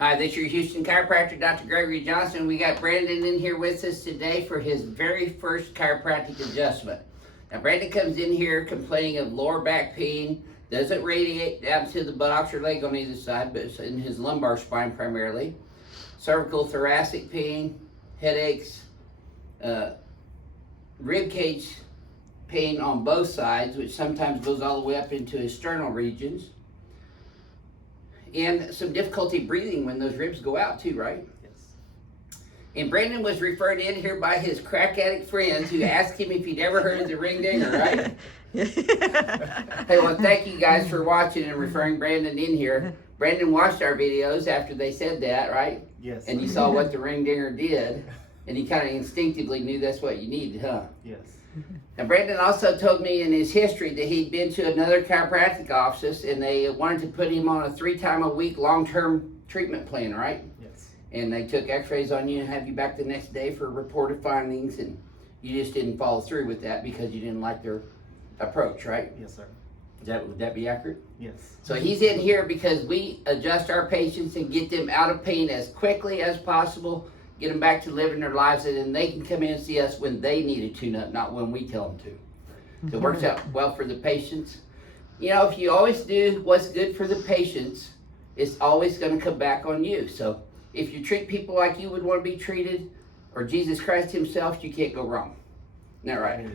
Hi, this is your Houston chiropractor, Dr. Gregory Johnson. We got Brandon in here with us today for his very first chiropractic adjustment. Now, Brandon comes in here complaining of lower back pain, doesn't radiate down to the buttocks or leg on either side, but it's in his lumbar spine primarily. Cervical thoracic pain, headaches, rib cage pain on both sides, which sometimes goes all the way up into his sternal regions. And some difficulty breathing when those ribs go out too, right? Yes. And Brandon was referred in here by his crack addict friends who asked him if he'd ever heard of the ring dinger, right? Hey, well, thank you guys for watching and referring Brandon in here. Brandon watched our videos after they said that, right? Yes. And you saw what the ring dinger did, and he kind of instinctively knew that's what you needed, huh? Yes. Now, Brandon also told me in his history that he'd been to another chiropractic office and they wanted to put him on a 3-time-a-week long-term treatment plan, right? Yes. And they took x-rays on you and have you back the next day for reported findings, and you just didn't follow through with that because you didn't like their approach, right? Yes, sir. Would that be accurate? Yes. So he's in here because we adjust our patients and get them out of pain as quickly as possible, get them back to living their lives, and then they can come in and see us when they need a tune-up, not when we tell them to. So it works out well for the patients. You know, if you always do what's good for the patients, it's always going to come back on you. So if you treat people like you would want to be treated, or Jesus Christ himself, you can't go wrong. Isn't that right?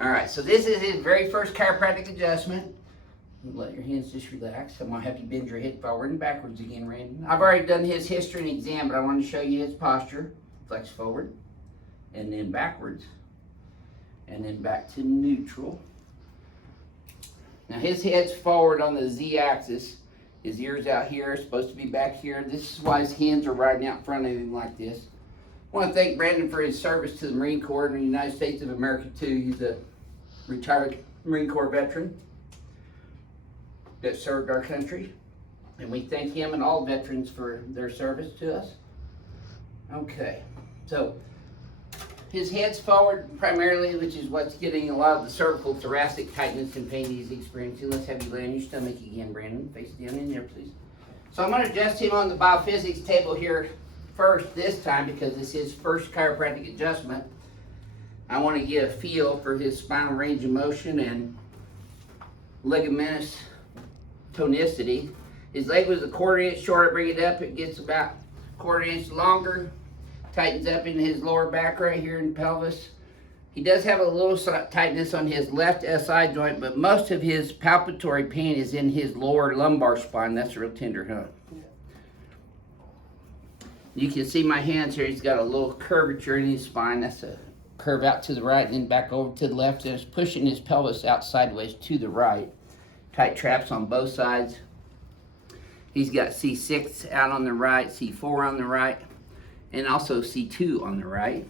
All right, so this is his very first chiropractic adjustment. Let your hands just relax. I'm going to have you bend your head forward and backwards again, Randy. I've already done his history and exam, but I want to show you his posture. Flex forward, and then backwards, and then back to neutral. Now his head's forward on the Z-axis. His ears out here, supposed to be back here. This is why his hands are riding out in front of him like this. I want to thank Brandon for his service to the Marine Corps in the United States of America, too. He's a retired Marine Corps veteran that served our country, and we thank him and all veterans for their service to us. Okay, so his head's forward primarily, which is what's getting a lot of the cervical thoracic tightness and pain he's experiencing. Let's have you lay on your stomach again, Brandon. Face down in there, please. So I'm going to adjust him on the BioPhysics table here first this time because it's his first chiropractic adjustment. I want to get a feel for his spinal range of motion and ligamentous tonicity. His leg was a 1/4 inch shorter. Bring it up, it gets about 1/4 inch longer. Tightens up in his lower back right here in the pelvis. He does have a little tightness on his left SI joint, but most of his palpatory pain is in his lower lumbar spine. That's real tender, huh? Yeah. You can see my hands here. He's got a little curvature in his spine. That's a curve out to the right and then back over to the left. And it's pushing his pelvis out sideways to the right. Tight traps on both sides. He's got C6 out on the right, C4 on the right, and also C2 on the right.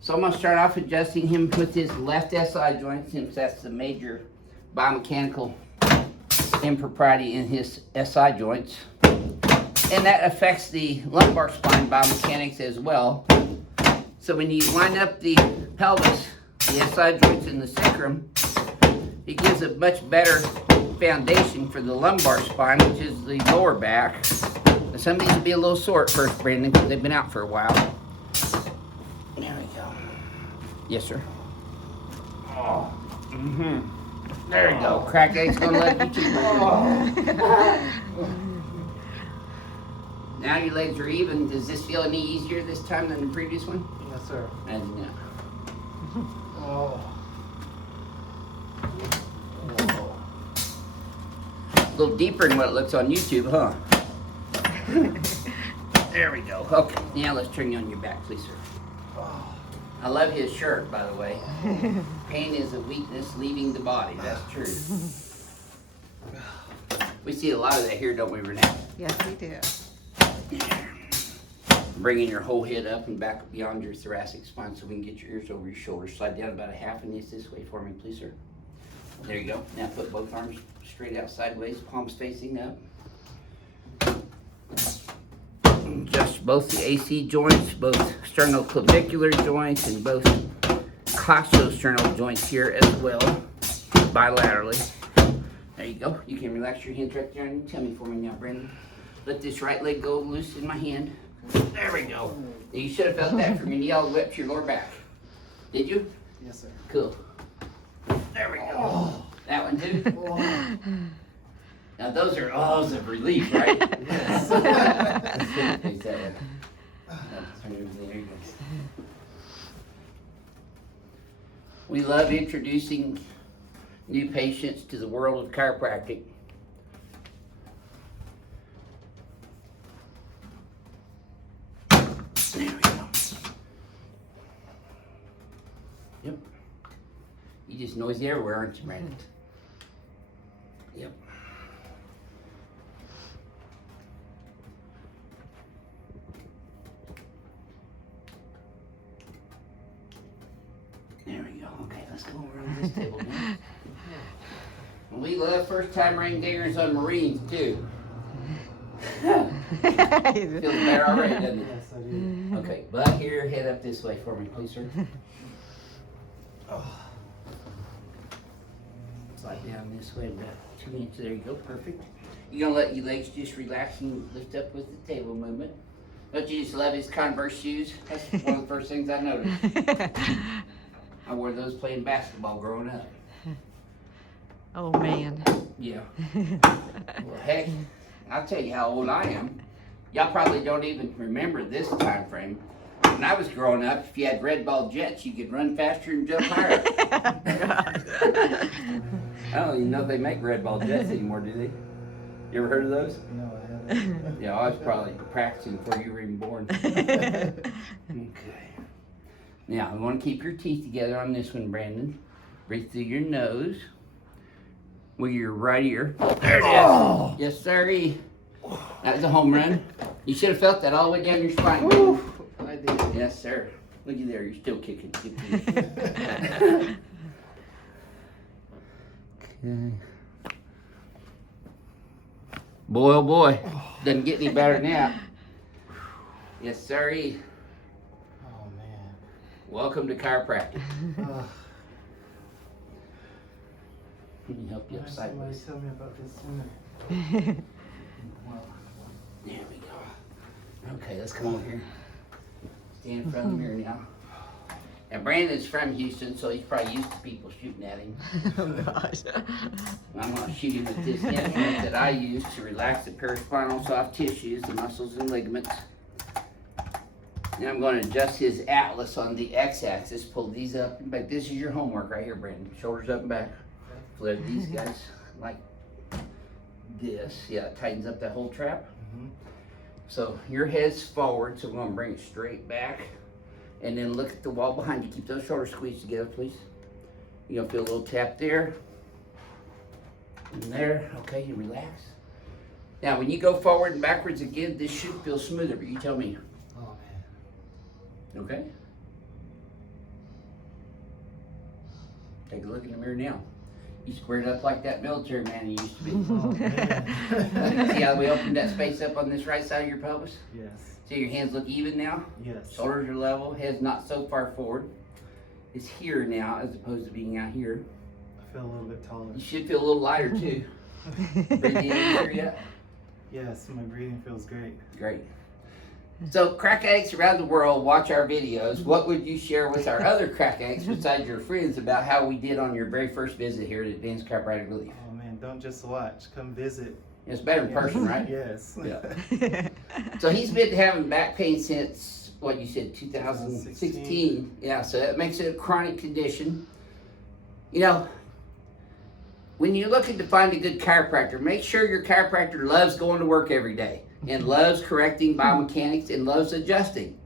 So I'm going to start off adjusting him with his left SI joint, since that's the major biomechanical impropriety in his SI joints. And that affects the lumbar spine biomechanics as well. So when you line up the pelvis, the SI joints and the sacrum, it gives a much better foundation for the lumbar spine, which is the lower back. Some of these will be a little sore at first, Brandon, because they've been out for a while. There we go. Yes, sir. Oh. There you go. Crack egg's gonna let you too. Now your legs are even. Does this feel any easier this time than the previous one? Yes, sir. I do not. Oh. A little deeper than what it looks on YouTube, huh? There we go. Okay, now let's turn you on your back, please, sir. I love his shirt, by the way. Pain is a weakness leaving the body. That's true. We see a lot of that here, don't we, Renee? Yes, we do. Bringing your whole head up and back beyond your thoracic spine so we can get your ears over your shoulders. Slide down about a 1/2 inch this way for me, please, sir. There you go. Now put both arms straight out sideways, palms facing up. Adjust both the AC joints, both sternoclavicular joints, and both coxosternal joints here as well, bilaterally. There you go. You can relax your hands right there on your tummy for me now, Brandon. Let this right leg go loose in my hand. There we go. You should have felt that from your knee all the way up to your lower back. Did you? Yes, sir. Cool. There we go. That one too? Now those are ahs of relief, right? Yes. There you go. We love introducing new patients to the world of chiropractic. There we go. Yep. You just noisy everywhere, aren't you, Brandon? Yep. There we go. Okay, let's go over on this table now. We love first-time ring dingers on Marines, too. Feels better already, doesn't it? Yes, I do. Okay, butt here, head up this way for me, please, sir. Slide down this way about 2 inches. There you go, perfect. You're gonna let your legs just relax and lift up with the table movement. Don't you just love his Converse shoes? That's one of the first things I noticed. I wore those playing basketball growing up. Oh man. Yeah. Well, heck, I'll tell you how old I am. Y'all probably don't even remember this time frame. When I was growing up, if you had red ball jets, you could run faster and jump higher. I don't even know if they make red ball jets anymore, do they? You ever heard of those? No, I haven't. Yeah, I was probably practicing before you were even born. Okay. Now, we want to keep your teeth together on this one, Brandon. Breathe through your nose. With your right ear. There it is. Oh. Yes, sir. That was a home run. You should have felt that all the way down your spine. Woo. I did. Yes, sir. Looky there, you're still kicking. Okay. Boy, oh boy. Doesn't get any better than that. Yes, sir. Oh, man. Welcome to chiropractic. Ugh. Let me help you Why up didn't somebody sideways. tell me about this sooner? Well, There we go. Okay, let's come over here. Stand in front of the mirror now. And Brandon's from Houston, so he's probably used to people shooting at him. Oh gosh. I'm going to shoot him with this instrument that I use to relax the paraspinal soft tissues, the muscles and ligaments. Now I'm going to adjust his atlas on the x-axis. Pull these up and back. This is your homework right here, Brandon. Shoulders up and back. Flip these guys like this. Yeah, it tightens up that whole trap. So your head's forward, so we're going to bring it straight back. And then look at the wall behind you. Keep those shoulders squeezed together, please. You're going to feel a little tap there. And there. Okay, you relax. Now, when you go forward and backwards again, this should feel smoother, but you tell me. oh, man. Okay? Take a look in the mirror now. You squared up like that military man you used to be. Oh, man. See how we opened that space up on this right side of your pelvis? Yes. See your hands look even now? Yes. Shoulders are level, head's not so far forward. It's here now as opposed to being out here. I feel a little bit taller. You should feel a little lighter too. Breathing easier yet? Yes, my breathing feels great. Great. So crack addicts around the world watch our videos. What would you share with our other crack addicts besides your friends about how we did on your very first visit here at Advanced Chiropractic Relief? Oh, man, don't just watch. Come visit. It's better in person, right? Yes. Yeah. So he's been having back pain since, what you said, 2016. Yeah, so that makes it a chronic condition. You know, when you're looking to find a good chiropractor, make sure your chiropractor loves going to work every day and loves correcting biomechanics and loves adjusting.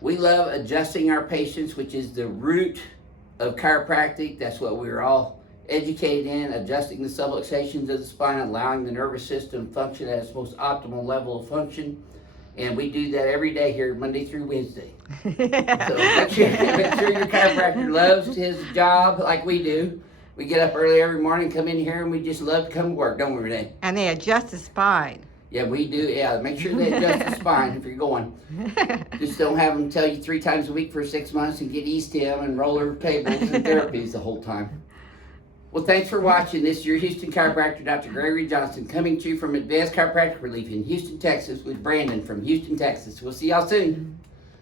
We love adjusting our patients, which is the root of chiropractic. That's what we're all educated in, adjusting the subluxations of the spine, allowing the nervous system to function at its most optimal level of function. And we do that every day here, Monday through Wednesday. So make sure your chiropractor loves his job like we do. We get up early every morning, come in here, and we just love to come to work, don't we, Renee? And they adjust the spine. Yeah, we do. Yeah, make sure they adjust the spine if you're going. Just don't have them tell you 3 times a week for 6 months and get E-stim and roller tables and therapies the whole time. Well, thanks for watching. This is your Houston chiropractor, Dr. Gregory Johnson, coming to you from Advanced Chiropractic Relief in Houston, Texas, with Brandon from Houston, Texas. We'll see y'all soon.